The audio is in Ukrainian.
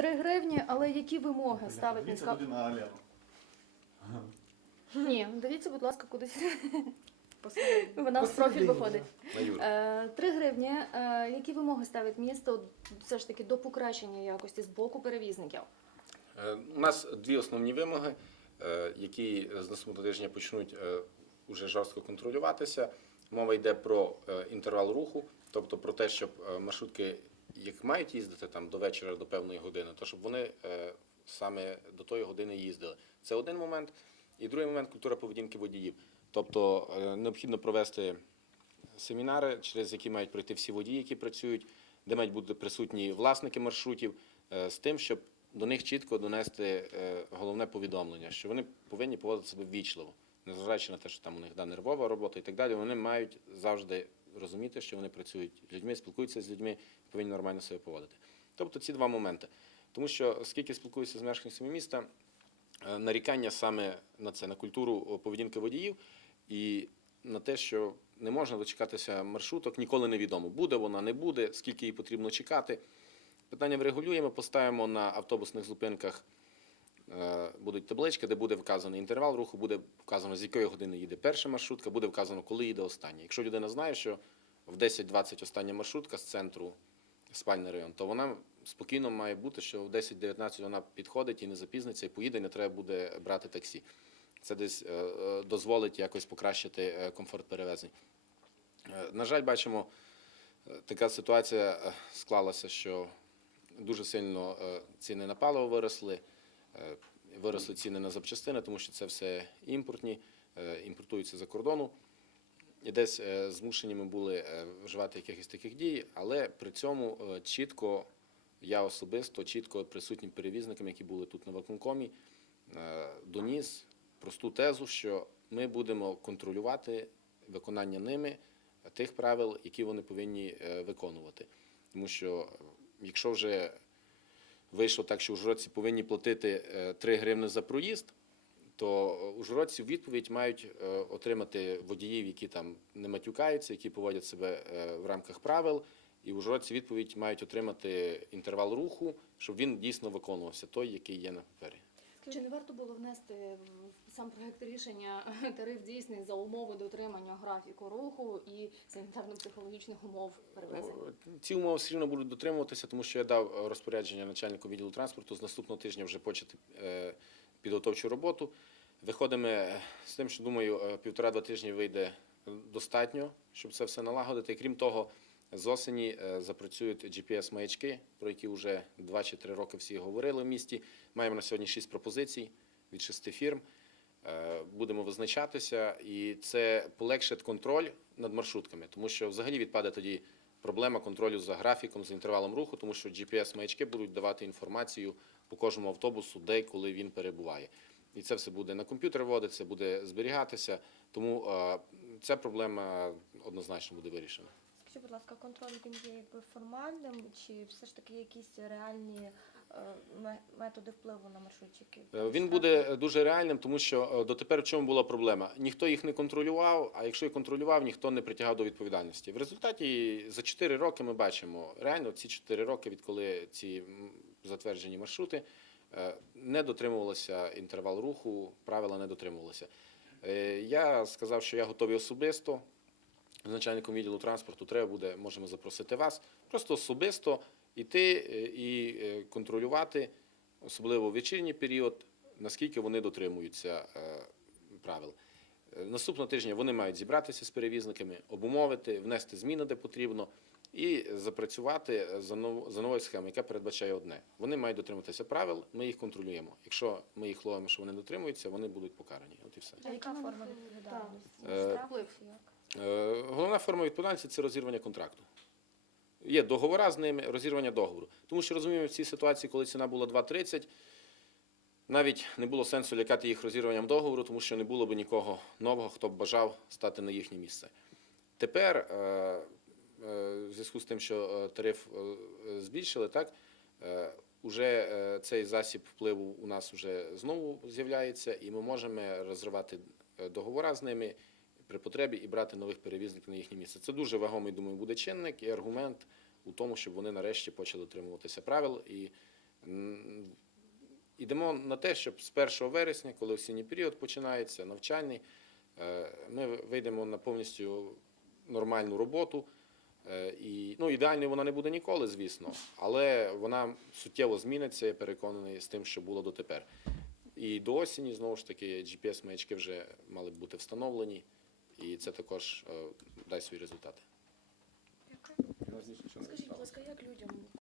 3 гривні, але які вимоги ставить Дивіться міська? туди на Алену. Ні, дивіться, будь ласка, кудись. Посередині. Вона в профіль виходить. Е, Три гривні. Е, Які вимоги ставить місто все ж таки до покращення якості з боку перевізників? Е, У нас дві основні вимоги, які з наступного тижня почнуть уже жорстко контролюватися. Мова йде про інтервал руху, тобто про те, щоб маршрутки, як мають їздити там до вечора, до певної години, то щоб вони е, саме до тої години їздили. Це один момент. І другий момент культура поведінки водіїв. Тобто е, необхідно провести семінари, через які мають пройти всі водії, які працюють, де мають бути присутні власники маршрутів, е, з тим, щоб до них чітко донести головне повідомлення, що вони повинні поводити себе ввічливо, незважаючи на те, що там у них да, нервова робота і так далі. Вони мають завжди розуміти, що вони працюють з людьми, спілкуються з людьми, повинні нормально себе поводити. Тобто ці два моменти. Тому що оскільки спілкуюся з мешканцями міста, е, нарікання саме на це, на культуру поведінки водіїв і на те, що не можна дочекатися маршруток, ніколи невідомо, буде вона, не буде, скільки їй потрібно чекати. Питання врегулюємо, поставимо на автобусних зупинках. Е, Будуть таблички, де буде вказаний інтервал руху, буде вказано, з якої години їде перша маршрутка, буде вказано, коли їде остання. Якщо людина знає, що в 10-20 остання маршрутка з центру спальний район, то вона спокійно має бути, що в 10-19 вона підходить і не запізниться, і поїде, не треба буде брати таксі. Це десь е, е, дозволить якось покращити комфорт перевезень. На жаль, бачимо, така ситуація склалася, що дуже сильно ціни на паливо виросли, виросли ціни на запчастини, тому що це все імпортні, е, імпортуються за кордону. І десь е, змушені ми були е, вживати якихось таких дій, але при цьому е, чітко я особисто, чітко присутнім перевізникам, які були тут на виконкомі, е, доніс просту тезу, що ми будемо контролювати виконання ними тих правил, які вони повинні е, виконувати. Тому що е, якщо вже вийшло так, що ужгородці повинні платити е, 3 гривни за проїзд, то ужгородці в відповідь мають е, отримати водіїв, які там не матюкаються, які поводять себе е, в рамках правил. І ужгородці відповідь мають отримати інтервал руху, щоб він дійсно виконувався, той, який є на папері. Чи не варто було внести в сам проект рішення тариф дійсний за умови дотримання графіку руху і санітарно-психологічних умов перевезення? Ну, Ці умови все рівно будуть дотримуватися, тому що я дав е, розпорядження начальнику відділу транспорту з наступного тижня вже почати е, підготовчу роботу. Виходимо е, з тим, що думаю, е, півтора-два тижні вийде достатньо, щоб це все налагодити. Крім того, з осені е, запрацюють GPS-маячки, про які вже два чи три роки всі говорили в місті. Маємо на сьогодні шість пропозицій від шести фірм. Е, Будемо визначатися, і це полегшить контроль над маршрутками, тому що взагалі відпаде тоді проблема контролю за графіком, за інтервалом руху, тому що GPS-маячки будуть давати інформацію по кожному автобусу, де і коли він перебуває. І це все буде на комп'ютер вводитися, буде зберігатися. Тому е, ця проблема однозначно буде вирішена. Скажіть, будь ласка, контроль він є якби формальним, чи все ж таки якісь реальні е, методи впливу на маршрутчиків? Е, Він буде дуже реальним, тому що е, дотепер в чому була проблема? Ніхто їх не контролював, а якщо і контролював, ніхто не притягав до відповідальності. В результаті за 4 роки ми бачимо, реально ці 4 роки, відколи ці затверджені маршрути, е, не дотримувалося інтервал руху, правила не дотримувалися. Е, Я сказав, що я готовий особисто. З начальником відділу транспорту треба буде, можемо запросити вас, просто особисто йти е, і е, контролювати, особливо в вечірній період, наскільки вони дотримуються е, правил. Наступного тижня вони мають зібратися з перевізниками, обумовити, внести зміни, де потрібно, і запрацювати за нов- за новою схемою, яка передбачає одне. Вони мають дотримуватися правил, ми їх контролюємо. Якщо ми їх ловимо, що вони дотримуються, вони будуть покарані. От і все. А яка форма відповідальності? Е, Штраф як? Е, Головна форма відповідальності це розірвання контракту. Є договора з ними, розірвання договору. Тому що розуміємо, в цій ситуації, коли ціна була 2,30, навіть не було сенсу лякати їх розірванням договору, тому що не було б нікого нового, хто б бажав стати на їхнє місце. Тепер, е, е, в зв'язку з тим, що тариф збільшили, так, уже цей засіб впливу у нас вже знову з'являється, і ми можемо розривати договора з ними при потребі і брати нових перевізників на їхнє місце. Це дуже вагомий, думаю, буде чинник і аргумент у тому, щоб вони нарешті почали дотримуватися правил і М, Ідемо на те, щоб з 1 вересня, коли осінній період починається, навчальний, е, ми вийдемо на повністю нормальну роботу. Е, І, ну, ідеальною вона не буде ніколи, звісно, але вона суттєво зміниться, я переконаний, з тим, що було дотепер. І до осені, знову ж таки, GPS-маячки вже мали б бути встановлені, і це також е, дасть свої результати. Скажіть, будь ласка, як людям